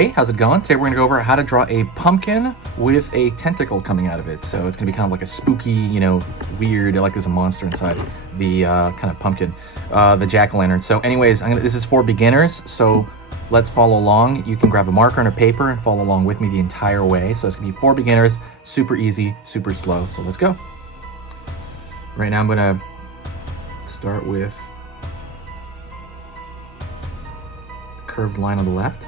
Hey, how's it going? Today we're gonna go over how to draw a pumpkin with a tentacle coming out of it. So it's gonna be kind of like a spooky, weird, like there's a monster inside the kind of pumpkin, the jack-o'-lantern. So anyways, this is for beginners, so let's follow along. You can grab a marker and a paper and follow along with me the entire way. So it's gonna be for beginners, super easy, super slow. So let's go. Right now I'm gonna start with the curved line on the left.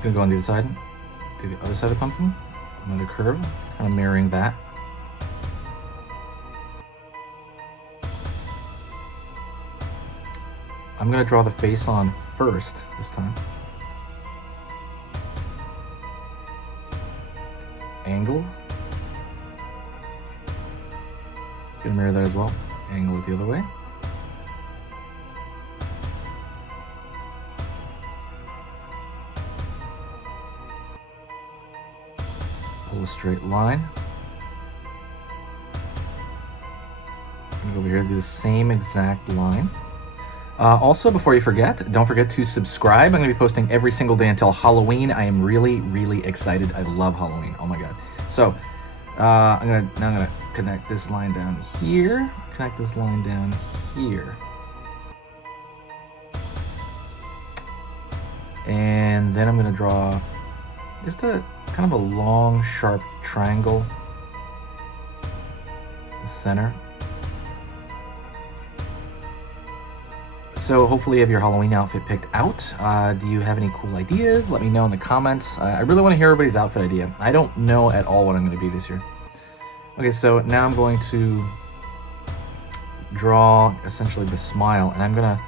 Gonna go on the other side, do the other side of the pumpkin, another curve, kind of mirroring that. I'm gonna draw the face on first this time. Angled. Gonna mirror that as well. Angle it the other way. Pull a straight line. I'm gonna go over here and do the same exact line. Also, before you forget, don't forget to subscribe. I'm gonna be posting every single day until Halloween. I am really, really excited. I love Halloween. Oh my god. So, now I'm gonna connect this line down here. Connect this line down here. And then I'm gonna draw just a kind of a long, sharp triangle, the center. So hopefully you have your Halloween outfit picked out. Do you have any cool ideas? Let me know in the comments. I really want to hear everybody's outfit idea. I don't know at all what I'm going to be this year. Okay, so now I'm going to draw essentially the smile, and I'm going to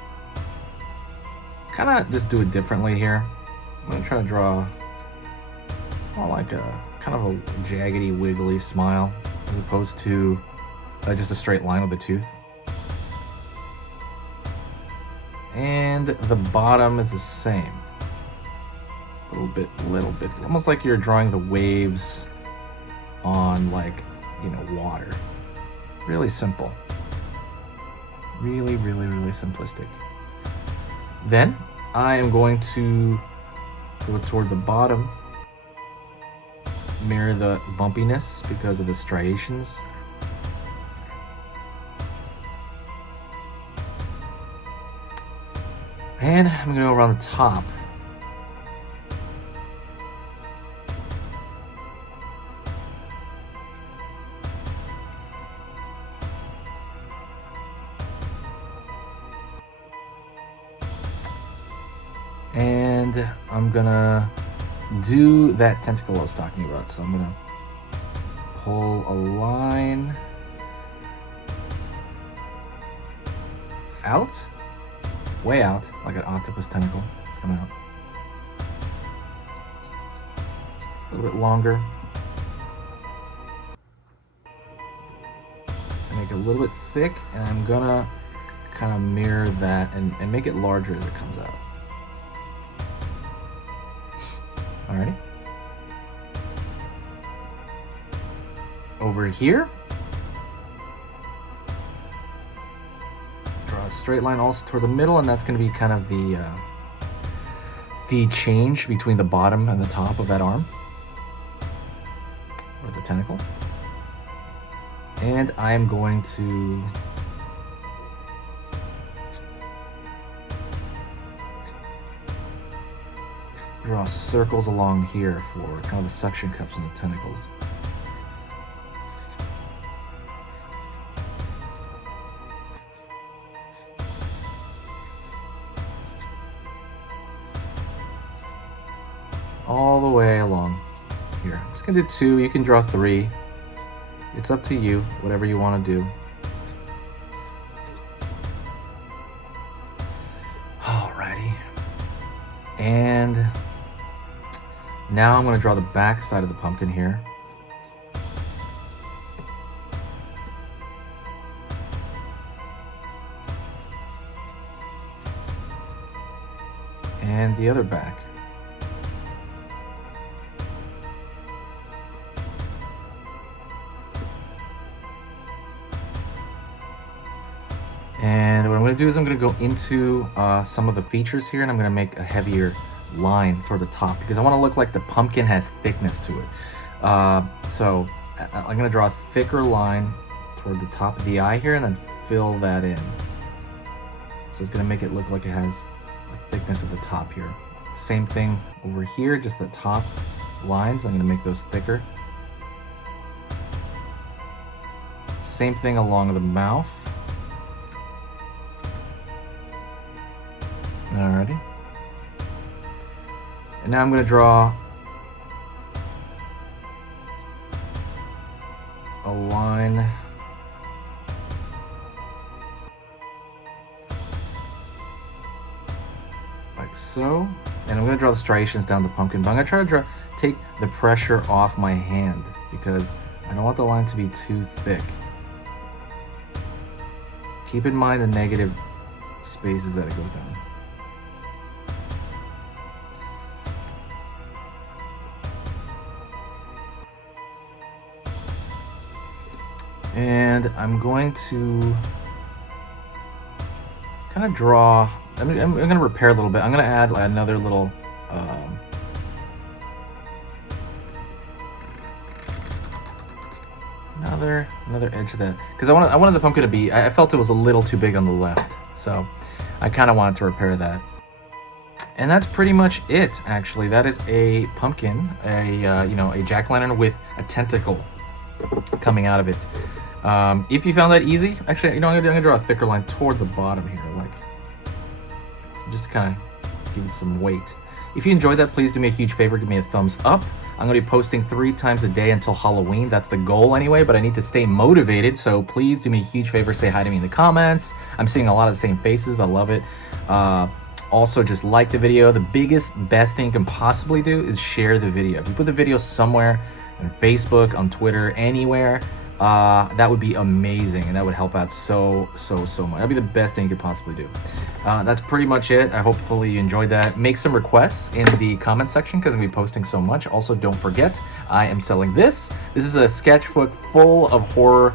kind of just do it differently here. I'm going to try to draw more like a kind of a jaggedy, wiggly smile, as opposed to just a straight line with a tooth. And the bottom is the same. A little bit, almost like you're drawing the waves on, like, water. Really simple. Really, really, really simplistic. Then I am going to go toward the bottom, mirror the bumpiness because of the striations. And I'm gonna go around the top. And I'm gonna do that tentacle I was talking about. So I'm gonna pull a line out, way out, like an octopus tentacle. It's coming out. A little bit longer. I make it a little bit thick, and I'm gonna kind of mirror that and make it larger as it comes out. Alrighty. Over here, draw a straight line also toward the middle, and that's going to be kind of the change between the bottom and the top of that arm, or the tentacle. And I'm going to draw circles along here for kind of the suction cups and the tentacles. All the way along here. I'm just gonna do 2. You can draw 3. It's up to you, whatever you want to do. Alrighty. And now I'm going to draw the back side of the pumpkin here. And the other back. going to do is I'm going to go into some of the features here, and I'm going to make a heavier line toward the top because I want to look like the pumpkin has thickness to it. So I'm going to draw a thicker line toward the top of the eye here and then fill that in. So it's going to make it look like it has a thickness at the top here. Same thing over here, just the top lines. I'm going to make those thicker. Same thing along the mouth. Alrighty. And now I'm going to draw a line like so. And I'm going to draw the striations down the pumpkin, but I'm going to try to take the pressure off my hand because I don't want the line to be too thick. Keep in mind the negative spaces that it goes down. And I'm going to kind of draw, I'm going to repair a little bit. I'm going to add another little another edge of that, because I wanted the pumpkin to be, I felt it was a little too big on the left, so I kind of wanted to repair that. And that's pretty much it, actually. That is a pumpkin, a jack-o'-lantern with a tentacle coming out of it. If you found that easy, actually, I'm gonna draw a thicker line toward the bottom here, like just to kind of give it some weight. If you enjoyed that, please do me a huge favor, give me a thumbs up. I'm gonna be posting 3 times a day until Halloween. That's the goal anyway, but I need to stay motivated, so please do me a huge favor, say hi to me in the comments. I'm seeing a lot of the same faces, I love it. Also, just like the video. The best thing you can possibly do is share the video. If you put the video somewhere, on Facebook, on Twitter, anywhere, that would be amazing, and that would help out so much. That'd be the best thing you could possibly do. That's pretty much it. Hopefully you enjoyed that. Make some requests in the comment section because I'm gonna be posting so much. Also, don't forget, I am selling this. This is a sketchbook full of horror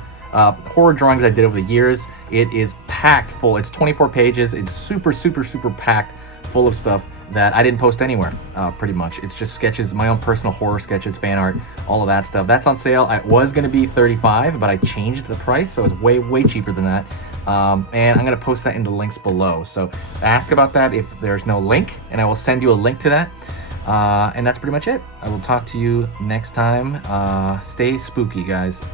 drawings I did over the years. It is packed full. It's 24 pages. It's super packed full of stuff that I didn't post anywhere, pretty much. It's just sketches, my own personal horror sketches, fan art, all of that stuff. That's on sale. It was going to be $35, but I changed the price, so it's way cheaper than that. And I'm going to post that in the links below. So ask about that if there's no link, and I will send you a link to that. And that's pretty much it. I will talk to you next time. Stay spooky, guys.